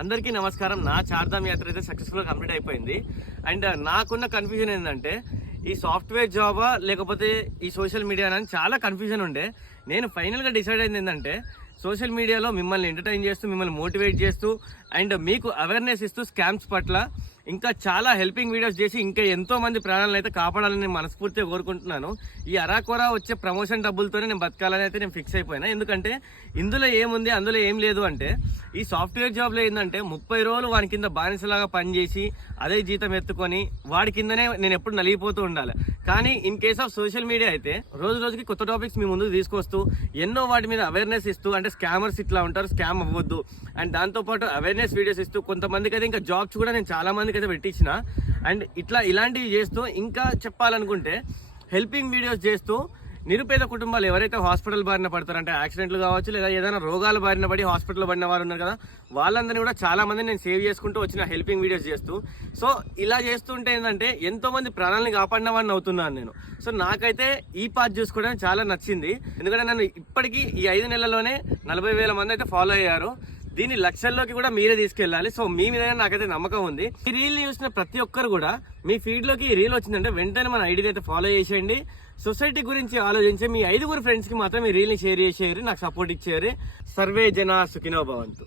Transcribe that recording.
అందరికీ నమస్కారం. నా చార్ధామ్ యాత్ర అయితే సక్సెస్ఫుల్ గా కంప్లీట్ అయిపోయింది. అండ్ నాకున్న కన్ఫ్యూజన్ ఏంటంటే ఈ సాఫ్ట్వేర్ జాబా లేకపోతే ఈ సోషల్ మీడియా అని చాలా కన్ఫ్యూజన్ ఉండే. నేను ఫైనల్ గా డిసైడ్ అయింది ఏంటంటే సోషల్ మీడియాలో మిమ్మల్ని ఎంటర్టైన్ చేస్తూ, మిమ్మల్ని మోటివేట్ చేస్తూ అండ్ మీకు అవేర్నెస్ ఇస్తూ స్కామ్స్ పట్ల ఇంకా చాలా హెల్పింగ్ వీడియోస్ చేసి ఇంకా ఎంతో మంది ప్రాణాలను అయితే కాపాడాలని నేను మనస్ఫూర్తిగా కోరుకుంటున్నాను. ఈ అరాకొరా వచ్చే ప్రమోషన్ డబ్బులతోనే నేను బతకాలని అయితే నేను ఫిక్స్ అయిపోయినా. ఎందుకంటే ఇందులో ఏముంది, అందులో ఏం లేదు అంటే ఈ సాఫ్ట్వేర్ జాబ్లో ఏంటంటే 30 రోజులు వాడి కింద బానిసలాగా పనిచేసి అదే జీతం ఎత్తుకొని వాడి కిందనే నేను ఎప్పుడు నలిగిపోతూ ఉండాలి. కానీ in case of social media అయితే రోజు రోజుకి కొత్త టాపిక్స్ మీ ముందుకు తీసుకొస్తూ ఎన్నో వాటి మీద అవేర్నెస్ ఇస్తూ, అంటే స్కామర్స్ ఇట్లా ఉంటారు, స్కామ్ అవ్వద్దు అండ్ దాంతోపాటు అవేర్నెస్ వీడియోస్ ఇస్తూ కొంతమందికి అయితే ఇంకా జాబ్స్ కూడా నేను చాలా మందికి అయితే పెట్టించిన. అండ్ ఇలాంటివి చేస్తూ ఇంకా చెప్పాలనుకుంటే హెల్పింగ్ వీడియోస్ చేస్తూ నిరుపేద కుటుంబాలు ఎవరైతే హాస్పిటల్ బారిన పడతారంటే యాక్సిడెంట్లు కావచ్చు లేదా ఏదైనా రోగాల బారిన పడి హాస్పిటల్ పడిన వారు ఉన్నారు కదా, వాళ్ళందరినీ కూడా చాలా మంది నేను సేవ్ చేసుకుంటూ వచ్చిన హెల్పింగ్ వీడియోస్ చేస్తూ. సో ఇలా చేస్తుంటే ఏంటంటే ఎంతో మంది ప్రాణాలను కాపాడిన వాడిని అవుతున్నాను నేను. సో నాకైతే ఈ పార్ట్ చూసుకోవడం చాలా నచ్చింది. ఎందుకంటే నన్ను ఇప్పటికీ ఈ 5 నెలల్లోనే 40,000 మంది అయితే ఫాలో అయ్యారు. దీన్ని లక్షల్లోకి కూడా మీరే తీసుకెళ్ళాలి. సో మీ మీద నాకైతే నమ్మకం ఉంది. ఈ రీల్ చూసిన ప్రతి ఒక్కరు కూడా మీ ఫీడ్ లోకి ఈ రీల్ వచ్చిందంటే వెంటనే మన ఐడిని అయితే ఫాలో చేసేయండి. సొసైటీ గురించి ఆలోచించి మీ 5 ఫ్రెండ్స్ కి మాత్రం ఈ రీల్ ని షేర్ చేసేయారు, నాకు సపోర్ట్ ఇచ్చేయారు. సర్వే జన సుఖినో భవంతు.